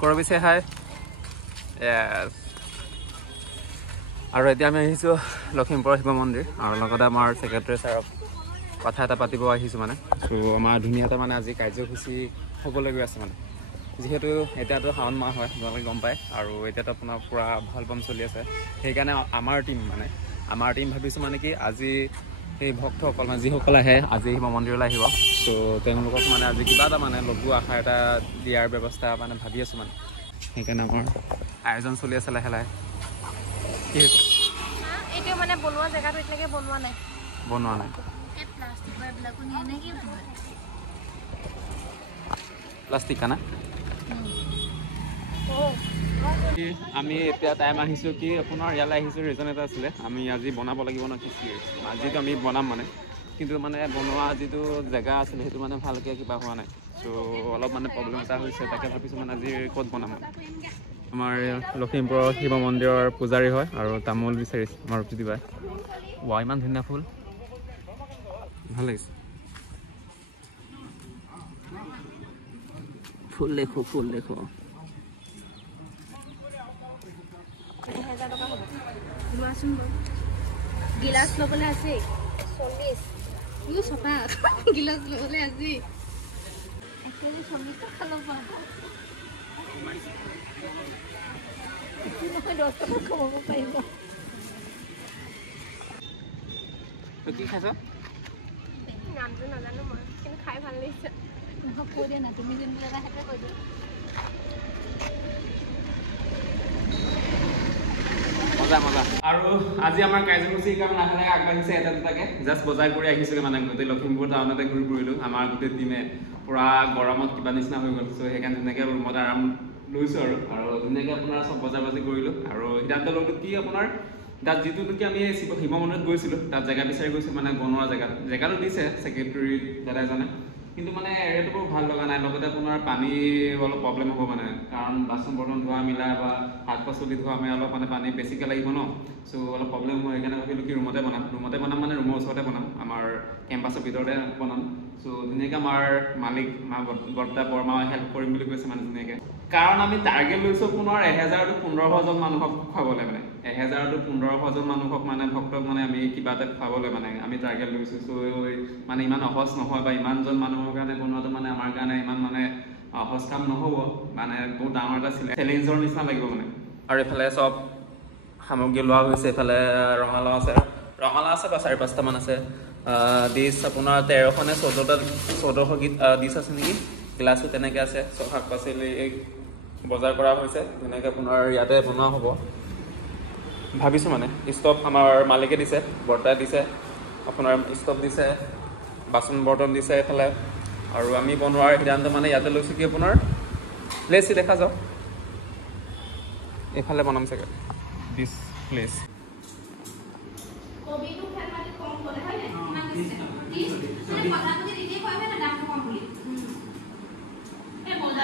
কৰবি say hi. Yes. আৰু এতিয়া আমি আহিছোঁ লখিমপুৰ শিৱ মন্দিৰ আৰু লগতে আমাৰ সেক্ৰেটাৰী ছাৰক কথা এটা পাতিব আহিছোঁ মানে তো আমাৰ ধুনীয়া এটা মানে আজি কাৰ্যসূচী হ'বলৈ গৈ আছে মানে যিহেতু এতিয়াতো শাওণ মাহ হয় আপোনালোকে গম পায় আৰু এতিয়াতো আপোনাৰ পুৰা ভাল পাম চলি আছে সেইকাৰণে আমাৰ টিম ভাবিছোঁ মানে কি আজি এই ভক্তসকল মানে যিসকল আহে আজি শিৱ মন্দিৰলৈ আহিব তো তেওঁলোকক মানে আজি কিবা এটা মানে লঘু আশা এটা দিয়াৰ ব্যৱস্থা মানে ভাবি আছোঁ মানে সেইকাৰণে আমাৰ আয়োজন চলি আছে লাহে লাহে কি এইটো মানে বনোৱা জেগাটো এতিয়ালৈকে বনোৱা নাই এই প্লাষ্টিক বাইবিলাকো নিয়ে নে কি প্লাষ্টিক কানা আমি এতিয়া টাইম আহিছোঁ কি আপোনাৰ ইয়ালৈ আহিছোঁ ৰিজন এটা আছিলে আমি আজি বনাব লাগিব ন খিচিৰি আজিতো আমি বনাম মানে কিন্তু মানে বনোৱা যিটো জেগা আছিলে সেইটো মানে ভালকৈ কিবা হোৱা নাই চ' অলপ মানে প্ৰব্লেম এটা হৈছে তাকে ভাবিছোঁ মানে আজি ক'ত বনাম আমাৰ লখিমপুৰৰ শিৱ মন্দিৰৰ পূজাৰী হয় আৰু তামোল বিচাৰিছে আমাৰ ৰূপজ্যোতি বাই ৱা ইমান ধুনীয়া ফুল ভাল লাগিছে ফুল দেখো গিলাচ ল'বলৈ আছে 40 চফা গিলাচ ল'বলৈ আজি একচুৱেলি 40 টকা ল'ব কি খাইছ নামটো নাজানো মই কিন্তু খাই ভাল লাগিছে কৈ দিয়া না তুমি যোনটো এটা সেইটোৱে কৈ দিয়া মজা আৰু আজি আমাৰ কাৰ্যসূচী কাম লাহে লাহে আগবাঢ়িছে এটা দুটাকে জাষ্ট বজাৰ কৰি আহিছিলোঁ মানে গোটেই লখিমপুৰ টাউনতে ঘূৰি ফুৰিলোঁ আমাৰ গোটেই টিমে পুৰা গৰমত কিবা নিচিনা হৈ গ'ল চ' সেইকাৰণে ধুনীয়াকৈ ৰুমত আৰাম লৈছোঁ আৰু ধুনীয়াকৈ আপোনাৰ চব বজাৰ বাজি কৰিলোঁ আৰু সিদ্ধান্ত ল'লোঁ কি আপোনাৰ তাত যিটো নেকি আমি শিৱ মন্দিৰত গৈছিলোঁ তাত জেগা বিচাৰি গৈছোঁ মানে বনোৱা জেগাটো দিছে ছেক্ৰেটেৰী দাদাজনে কিন্তু মানে এৰিয়াটো বৰ ভাল লগা নাই লগতে আপোনাৰ পানী অলপ প্ৰব্লেম হ'ব মানে কাৰণ বাচন বৰ্তন ধোৱা মিলা বা শাক পাচলি ধোৱা আমি অলপ মানে পানী বেছিকৈ লাগিব ন চ' অলপ প্ৰব্লেম হয় সেইকাৰণে ভাবিলোঁ কি ৰুমতে বনাম মানে ৰুমৰ ওচৰতে বনাম আমাৰ কেম্পাছৰ ভিতৰতে বনাম চ' ধুনীয়াকৈ আমাৰ মালিক বৰ্তা বৰমাই হেল্প কৰিম বুলি কৈছে মানে ধুনীয়াকৈ কাৰণ আমি টাৰ্গেট লৈছোঁ আপোনাৰ 1000 to 1500জন মানুহক খুৱাবলৈ মানে 1000 to 1500জন মানুহক মানে ভক্তক মানে আমি কিবা এটা খুৱাবলৈ মানে আমি টাৰ্গেট লৈছোঁ চ' মানে ইমান সহজ নহয় বা ইমানজন মানুহৰ কাৰণে বনোৱাটো মানে আমাৰ কাৰণে ইমান মানে সহজ কাম নহ'ব মানে বহুত ডাঙৰ এটা চেলেঞ্জৰ নিচিনা লাগিব মানে আৰু এইফালে চব সামগ্ৰী লোৱা হৈছে এইফালে ৰঙালাও আছে বা 4-5টামান আছে ডিছ আপোনাৰ 1300 নে 1400 ডিছ আছে নেকি গ্লাছো তেনেকৈ আছে চব শাক পাচলি বজাৰ কৰা হৈছে ধুনীয়াকৈ আপোনাৰ ইয়াতে বনোৱা হ'ব ভাবিছোঁ মানে ষ্টভ আমাৰ মালিকে দিছে বৰ্তাই দিছে আপোনাৰ ষ্টভ দিছে বাচন বৰ্তন দিছে এইফালে আৰু আমি বনোৱাৰ সিদ্ধান্ত মানে ইয়াতে লৈছোঁ কি আপোনাৰ প্লেচি দেখা যাওক এইফালে বনাম চাগে দিছ প্লেচ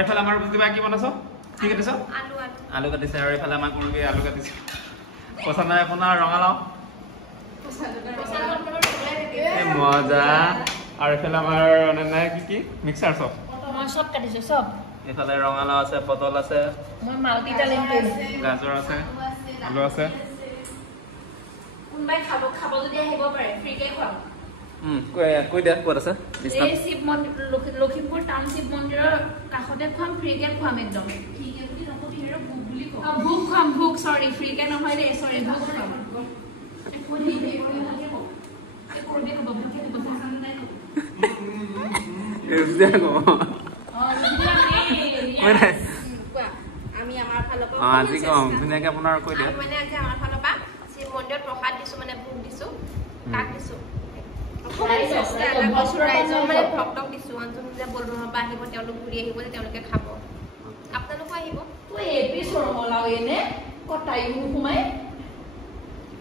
এইফালে আমাৰ কিবা কি বনাইছ কি কাটিছ আলু কাটিছে আৰু এইফালে আমাৰ গৰুকে আলু কাটিছে পচন্দ নাই আপোনাৰ ৰঙালাও মজা আৰু এইফালে আমাৰ অন্যান্য কি মিক্সাৰ চব কাটিছো চব এইফালে ৰঙালাও আছে পটল আছে মই মাল্টি টেলেন্টেড গাজৰ আছে আলু আছে কোনবাই খাব যদি আহিব পাৰে ফ্ৰীকে খুৱাম কৈ দিয়া ক'ত আছে এই শিৱ মন্দিৰ লখিমপুৰ টাউন শিৱ মন্দিৰৰ কাষতে খুৱাম ফ্ৰীকে খুৱাম একদম ফ্ৰীকে বুলি নকবি হেৰ ভোক বুলি ক ভোক খুৱাম ভোক সৰি ফ্ৰীকে নহয় দে সৰি ভোক খুৱাম আজি কম ধুনীয়াকৈ আপোনাৰ কৈ দিয়া মানে আজি আমাৰ ফালৰ পৰা শিৱ মন্দিৰত প্ৰসাদ দিছোঁ মানে ভোগ দিছোঁ কাক দিছোঁ মানে ভক্তক দিছোঁ যে বলবমৰ পৰা আহিব তেওঁলোক ঘূৰি আহিব যে তেওঁলোকে খাব আপোনালোকো আহিব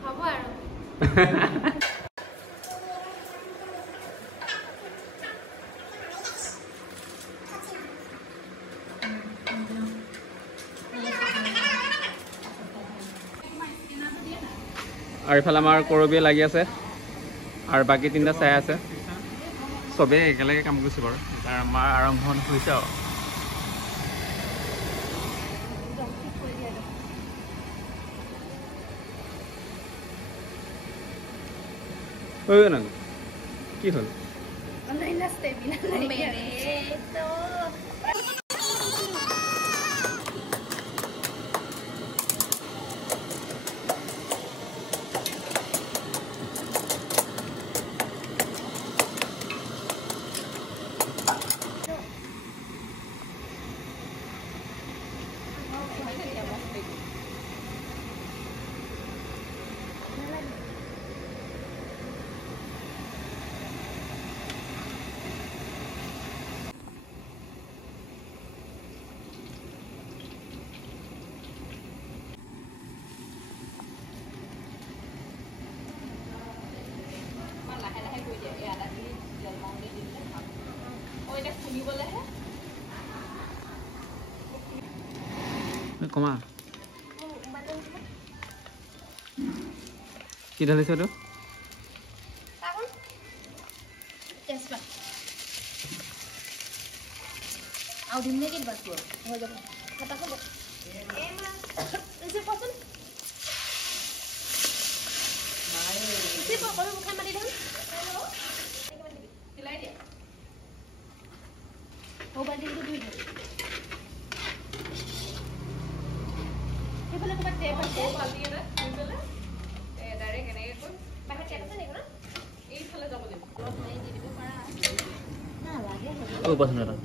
হ'ব আৰু আৰু এইফালে আমাৰ কৰবীয়ে লাগি আছে আৰু বাকী তিনিটা চাই আছে চবেই একেলগে কাম কৰিছে বাৰু আমাৰ আৰম্ভণি হৈছে আৰু ঐ না কি হ'ল কমা কি ঢালিছ এইটো আৰু দিম নে কি বাছটো হৈ যাব খাতা খাব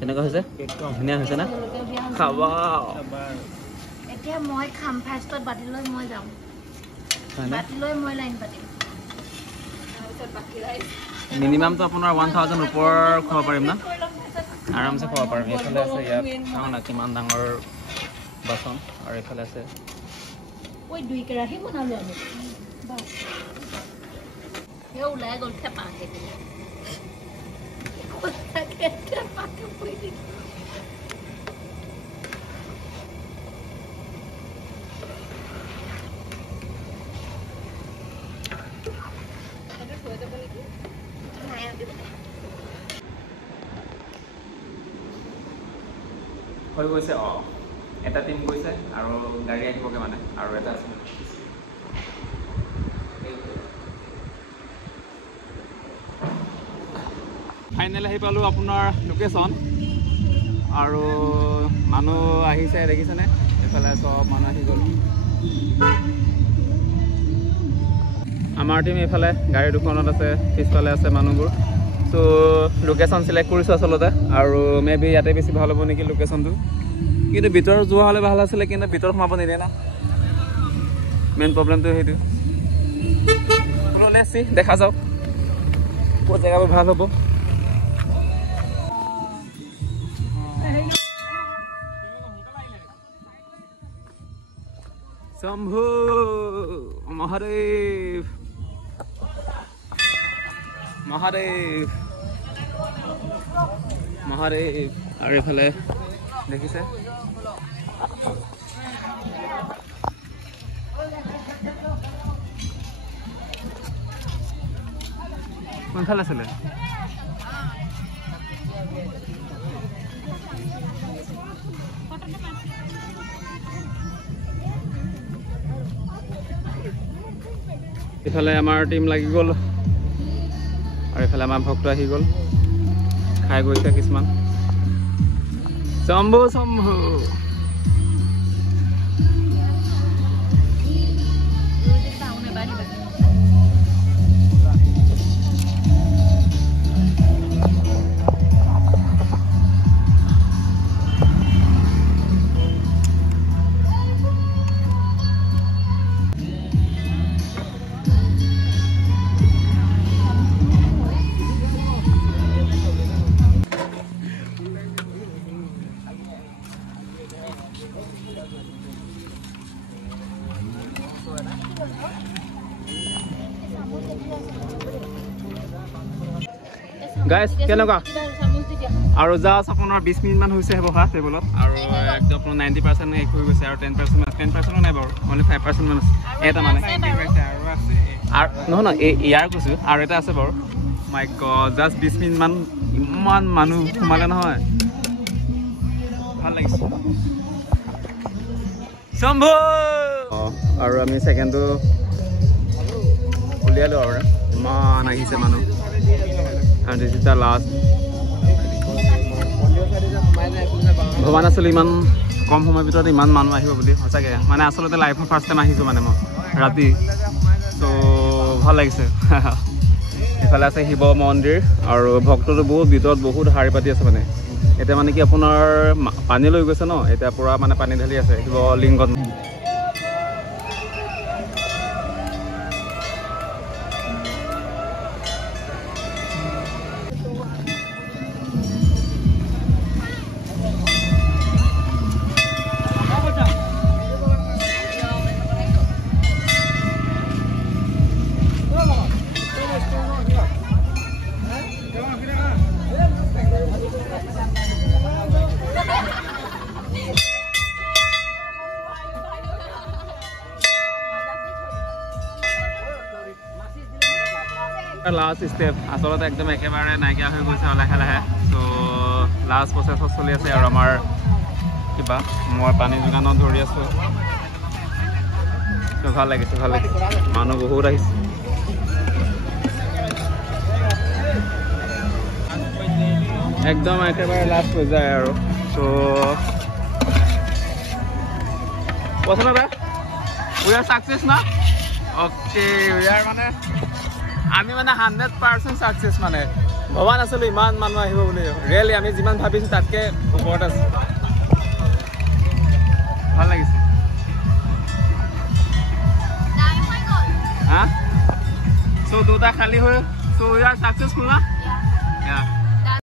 কেনেকুৱা হৈছে ধুনীয়া হৈছে না খাবা এতিয়া মই খাম ফাৰ্ষ্টত বাতি লৈ মই যাম বাতি লৈ মই লাইন পাতিম মিনিমামটো আপোনাৰ 1000 ওপৰ খাব পাৰিম না আৰামছে খাব পাৰিম এইফালে আছে ইয়াত চাওঁ না কিমান ডাঙৰ বাচন আৰু এইফালে আছে ঐ 2 কেৰাহী বনালো আমি এই ওলাই গ'ল থেপা হৈ গৈছে এটা টিম গৈছে আৰু গাড়ী আহিবগে মানে আৰু এটা আছে ফাইনেল আহি পালোঁ আপোনাৰ লোকেশ্যন আৰু মানুহ আহিছে দেখিছেনে এইফালে চব মানুহ আহি গ'ল আমাৰ টিম এইফালে গাড়ী দুখনত আছে পিছফালে আছে মানুহবোৰ চ' লোকেশ্যন চিলেক্ট কৰিছোঁ আচলতে আৰু মে বি ইয়াতে বেছি ভাল হ'ব নেকি লোকেশ্যনটো কিন্তু ভিতৰত যোৱা হ'লে ভাল আছিলে কিন্তু ভিতৰত সোমাব নিদিয়ে না মেইন প্ৰব্লেমটো সেইটো লেছি দেখা যাওক ক'ত জেগাবোৰ ভাল হ'ব শম্ভু মহাদেৱ মহাদেৱ মহাদেৱ আৰু এইফালে দেখিছে কোনফালে আছিলে এইফালে আমাৰ টিম লাগি গ'ল আৰু এইফালে আমাৰ ভক্ত আহি গ'ল খাই গৈছে কিছুমান শম্ভু শম্ভু গাইজ কেনেকুৱা আৰু জাষ্ট আপোনাৰ 20 মিনিটমান হৈছে বহা টেবুলত আৰু একদম আপোনাৰ 90% শেষ হৈ গৈছে আৰু 10% নাই বাৰু অনলি 5% মান আছে এটা মানে আৰু নহয় নহয় ইয়াৰ কৈছোঁ আৰু এটা আছে বাৰু মাই গড জাষ্ট 20 মিনিটমান ইমান মানুহ সোমালে নহয় ভাল লাগিছে শম্ভু আৰু আমি ছেকেণ্ডটো উলিয়ালোঁ আৰু ইমান আহিছে মানুহ আৰু দিছ ইজ দ্য লাষ্ট ভবা নাছিলোঁ ইমান কম সময়ৰ ভিতৰত ইমান মানুহ আহিব বুলি সঁচাকৈ মানে আচলতে লাইফৰ ফাৰ্ষ্ট টাইম আহিছোঁ মানে মই ৰাতি চ' ভাল লাগিছে ইফালে আছে শিৱ মন্দিৰ আৰু ভক্তটো বহুত ভিতৰত বহুত শাৰী পাতি আছে মানে এতিয়া মানে কি আপোনাৰ পানী লৈ গৈছে ন এতিয়া পূৰা মানে পানী ঢালি আছে শিৱ লিংগত লাষ্ট ষ্টেপ আচলতে একদম একেবাৰে নাইকিয়া হৈ গৈছে লাহে লাহে ত' লাষ্ট প্ৰচেছত চলি আছে আৰু আমাৰ কিবা মই পানী যোগানত ধৰি আছোঁ ত' ভাল লাগিছে মানুহ বহুত আহিছে একদম একেবাৰে লাষ্ট হৈ যায় আৰু ত' পচন্দ দা উই আৰ ছাকচেছ না অ'কে উই আৰ মানে আমি মানে 100% ছাকচেছ মানে ভবা নাছিলোঁ ইমান মানুহ আহিব বুলি ৰিয়েলি আমি যিমান ভাবিছোঁ তাতকৈ ওপৰত আছে ভাল লাগিছে হা চ' দুটা খালী হৈ চ' উই আৰ ছাকচেছফুল না